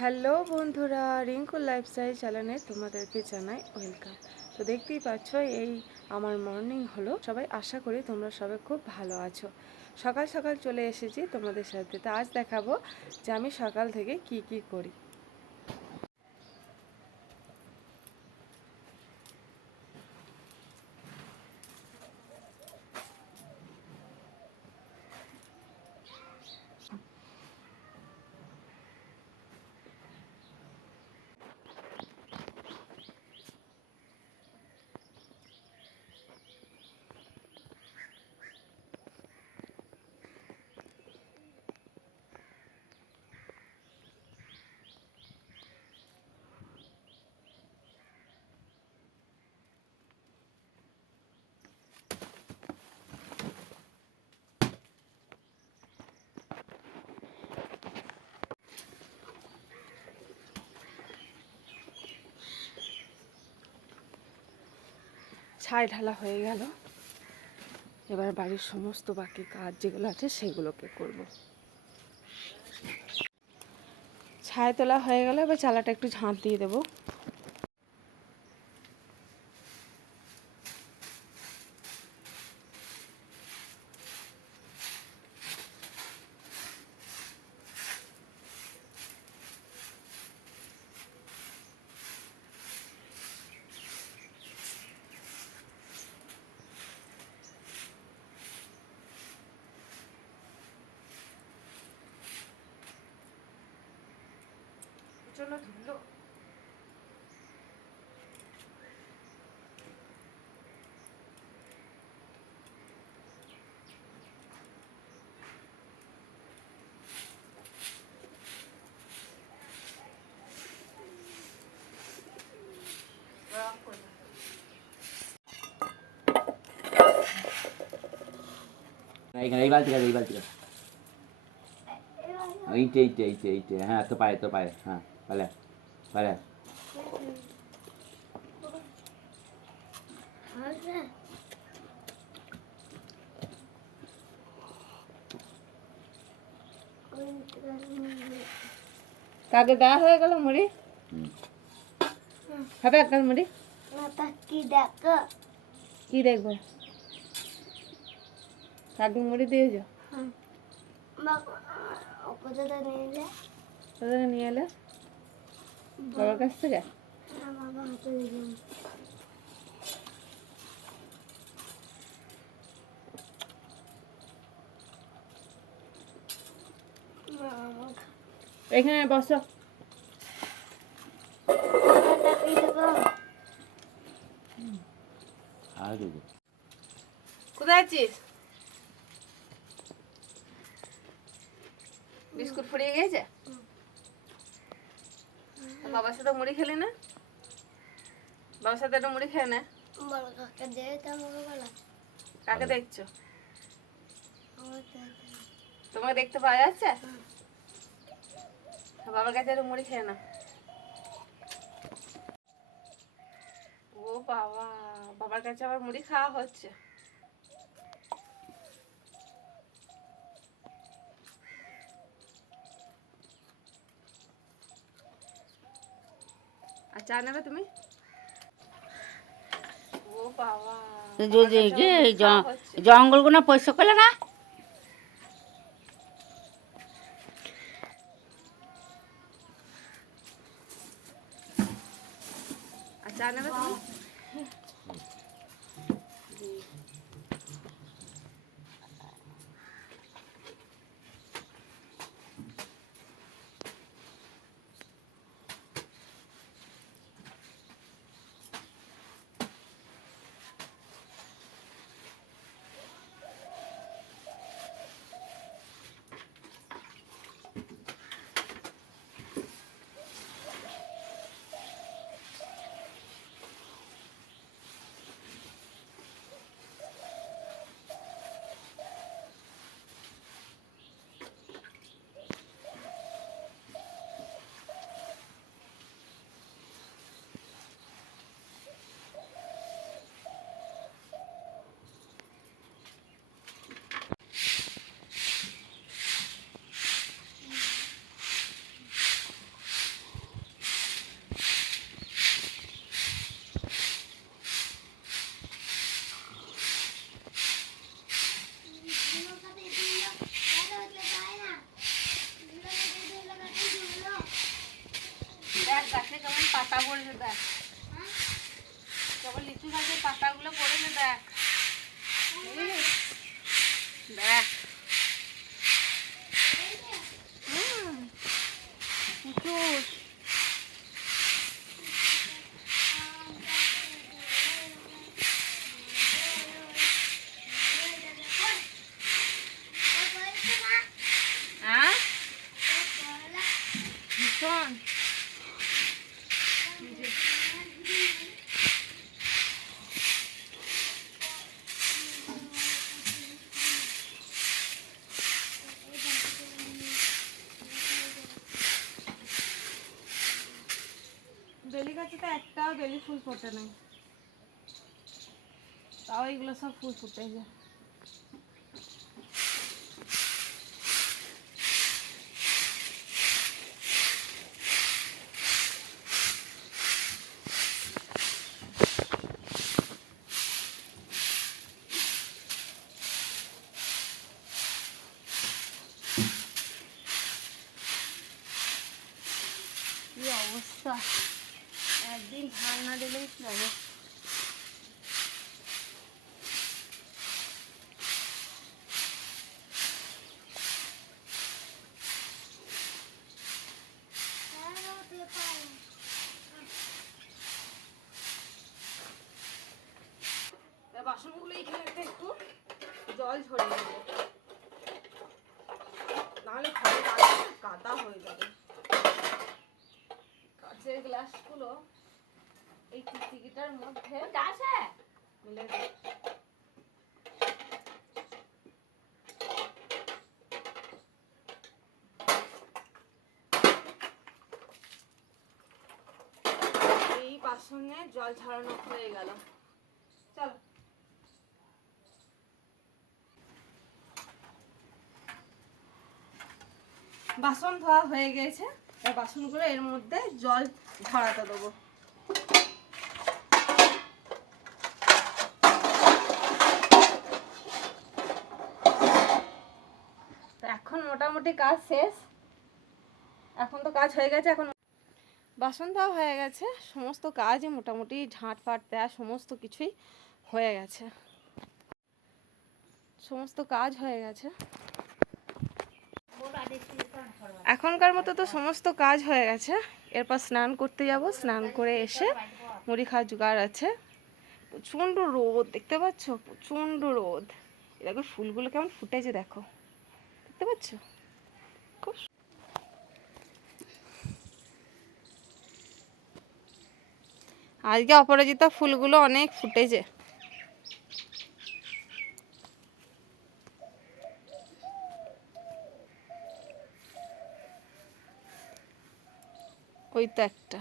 Hello বন্ধুরা, Rinku lifestyle চ্যানেলে তোমাদেরকে জানাই ওয়েলকাম। তো দেখতেই পাচ্ছ এই আমার মর্নিং হলো। সবাই আশা করি তোমরা সবাই খুব ভালো আছো। সকাল সকাল চলে এসেছি তোমাদের সাথে। তো আজ দেখাবো যে আমি সকাল থেকে কি কি করি। ছাই ঢালা হয়ে গেল, এবার বাড়ির সমস্ত বাকি কাজ যেগুলো আছে সেগুলোকে করব। ছাই তোলা হয়ে গেল, এবার চালাটা একটু ঝাঁট দিয়ে দেবো। চলো ধুলো। এখানে এই বালতিটা এই বালতিটা এইটে এইটে এইটে এইটে হ্যাঁ তো পায়ে হ্যাঁ পালে পালে কাকে দেওয়া হয়ে গেল মুড়ি? হবে একটা মুড়ি? কি দেখবো? কাকে মুড়ি দিয়েছ? কোথায় নিয়ে এলে? বাবার কাছ থেকে? এখানে বসো। আর দেবো কোথায় আছিস? বিস্কুট ফুরিয়ে গেছে? বাবার সাথে মুড়ি খেলি না? বাবার সাথে একটা মুড়ি খেয়ে না। কাকে দেখছো? তোমাকে দেখতে পাওয়া যাচ্ছে? বাবার কাছে একটা মুড়ি খেয়ে না। ও বাবা, বাবার কাছে আবার মুড়ি খাওয়া হচ্ছে। আর চা নেবে তুমি? ও বাবা, জঙ্গলগুলো পরিষ্কার করলে না? আর চা নেবে তুমি? বাসন বেলি গাছে তো একটাও বেলি ফুল ফোটে নাই, তাও এগুলো সব ফুল ফুটে যায়। কি অবস্থা, একদিন ধান না দিলেই কি অবস্থা। বাসনগুলো এইখানে একটু জল ঝরিয়ে দেবো, নাহলে ঘরে কাদা হয়ে যাবে। কাঁচের গ্লাসগুলো এই টিকিটার মধ্যে মিলে দেবো। এই বাসনে জল ঝরানো হয়ে গেল। চলো বাসন ধোয়া হয়ে গেছে, এই বাসনগুলো এর মধ্যে জল ঝরাতে দেবো। তো এখন মোটামুটি কাজ শেষ, এখন তো কাজ হয়ে গেছে। এখন বাসন ধোয়া হয়ে গেছে, সমস্ত কাজই মোটামুটি ঝাঁট ফাট দেওয়া সমস্ত কিছুই হয়ে গেছে, সমস্ত কাজ হয়ে গেছে। এখনকার মতো তো সমস্ত কাজ হয়ে গেছে, এরপর স্নান করতে যাব। স্নান করে এসে মুড়ি খাওয়ার জোগাড় আছে। প্রচণ্ড রোদ, দেখতে পাচ্ছ, প্রচণ্ড রোদ। দেখো ফুলগুলো কেমন ফুটেছে, দেখো, দেখতে পাচ্ছ? খুব আজকে অপরাজিতা ফুলগুলো অনেক ফুটেছে। ওই তো একটা।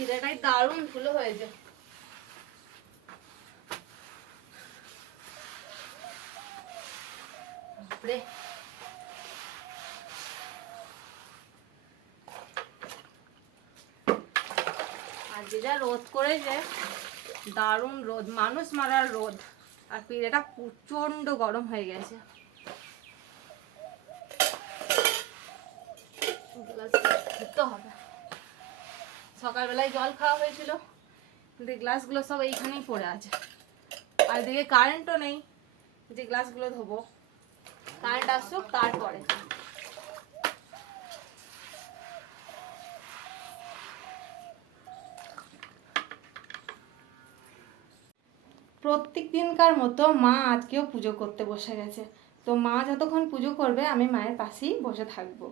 পিঠাটাই দারুণ ফুলো হয়েছে। আর যেটা রোদ করেছে, দারুণ রোদ, মানুষ মারার রোদ। আর পিঠাটা প্রচন্ড গরম হয়ে গেছে। ধুতে হবে। সকালবেলায় জল খাওয়া হয়েছিল, কিন্তু গ্লাসগুলো সব এইখানেই পড়ে আছে। আর এদিকে কারেন্টও নেই যে গ্লাসগুলো ধোবো, কারেন্ট আসুক তারপরে। প্রত্যেক দিনকার মতো মা আজকেও পুজো করতে বসে গেছে। তো মা যতক্ষণ পুজো করবে আমি মায়ের পাশেই বসে থাকবো।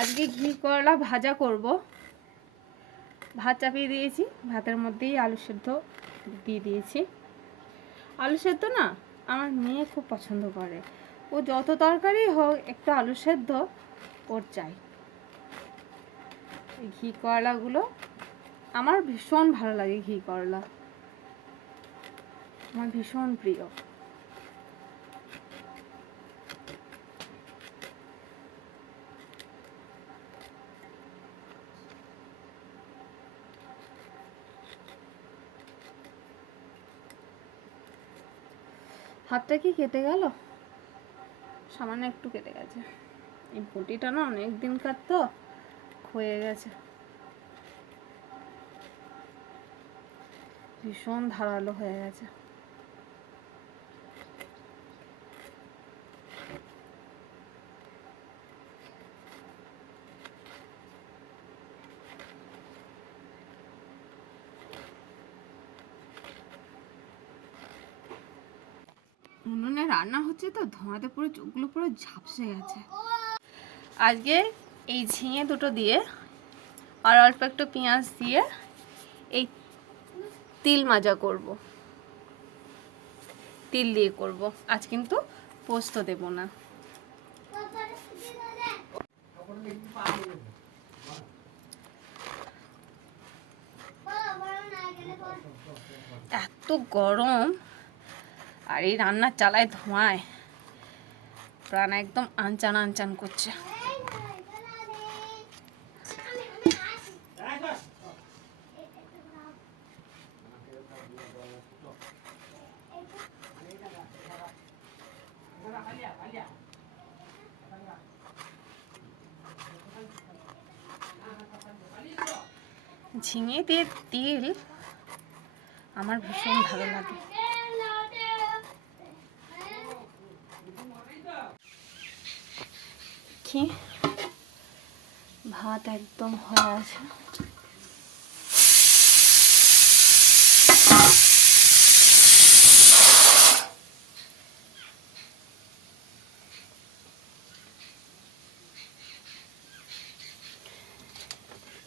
আজকে ঘি করলা ভাজা করব। ভাত চাপিয়ে দিয়েছি, ভাতের মধ্যেই আলু সেদ্ধ দিয়ে দিয়েছি। আলু সেদ্ধ না আমার মেয়ে খুব পছন্দ করে, ও যত তরকারি হোক একটু আলু সেদ্ধ ওর চাই। এই ঘি করলাগুলো আমার ভীষণ ভালো লাগে, ঘি করলা আমার ভীষণ প্রিয়। হাতটা কি কেটে গেল? সামান্য একটু কেটে গেছে। এই বটিটা না অনেক দিনকার তো ক্ষয়ে গেছে, ভীষণ ধারালো হয়ে গেছে। উনুনে রান্না হচ্ছে তো ধোঁয়াতে পুরো চোখগুলো পুরো ঝাপসে গেছে। আজকে এই ঝিঙে দুটো দিয়ে আর অল্প একটু পেঁয়াজ দিয়ে এই তিল মাজা করব, তিল দিয়ে করব। আজ কিন্তু পোস্ত দেব না। এত গরম আর এই রান্নার চালায় ধোঁয়ায় প্রাণ একদম আনচান আনচান করছে। ঝিঙে দিয়ে তিল আমার ভীষণ ভালো লাগে। কি ভাত একদম হয়ে আছে।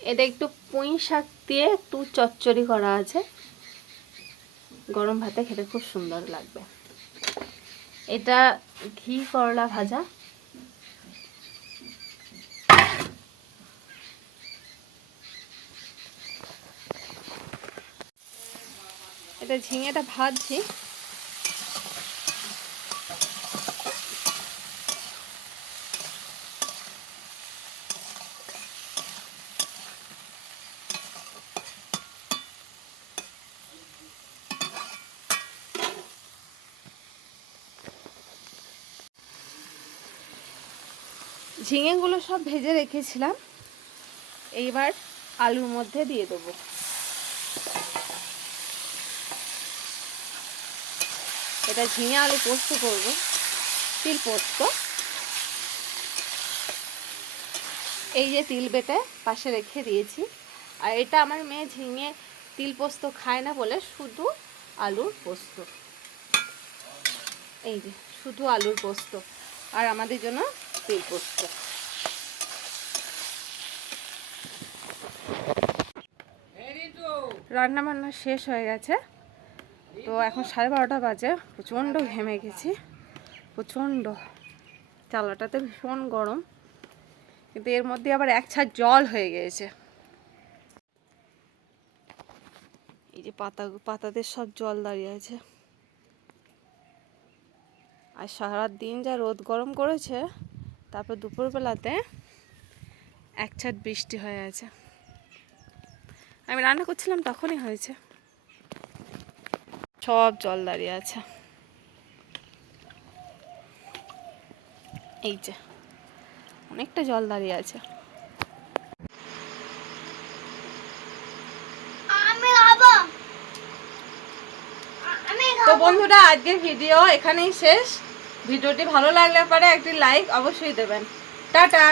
এটা একটু পুঁই শাক দিয়ে একটু চচ্চড়ি করা আছে, গরম ভাতে খেতে খুব সুন্দর লাগবে। এটা ঘি করলা ভাজা। এটা ঝিঙেটা ভাজছি। ঝিঙেগুলো সব ভেজে রেখেছিলাম, এইবার আলুর মধ্যে দিয়ে দেবো। এটা ঝিঙে আলু পোস্ত করবো, তিল পোস্ত। এই যে তিল বেটে পাশে রেখে দিয়েছি। আর এটা আমার মেয়ে ঝিঙে তিল পোস্ত খায় না বলে শুধু আলুর পোস্ত। এই যে শুধু আলুর পোস্ত, আর আমাদের জন্য তিল পোস্ত। রান্না বান্না শেষ হয়ে গেছে, তো এখন 12:30 বাজে, প্রচণ্ড ঘেমে গেছি, প্রচণ্ড। চালাটাতে ভীষণ গরম, কিন্তু এর মধ্যে আবার এক ছাড় জল হয়ে গিয়েছে। এই যে পাতাতে সব জল দাঁড়িয়ে আছে। আর সারা দিন যা রোদ গরম করেছে, তারপর দুপুরবেলাতে এক ছাড় বৃষ্টি হয়ে আছে। আমি রান্না করছিলাম তখনই হয়েছে। সব জল দাঁড়িয়ে আছে, এই যে অনেকটা জল দাঁড়িয়ে আছে। তো বন্ধুরা, আজকের ভিডিও এখানেই শেষ। ভিডিওটি ভালো লাগলে পরে একটি লাইক অবশ্যই দেবেন। টাটা।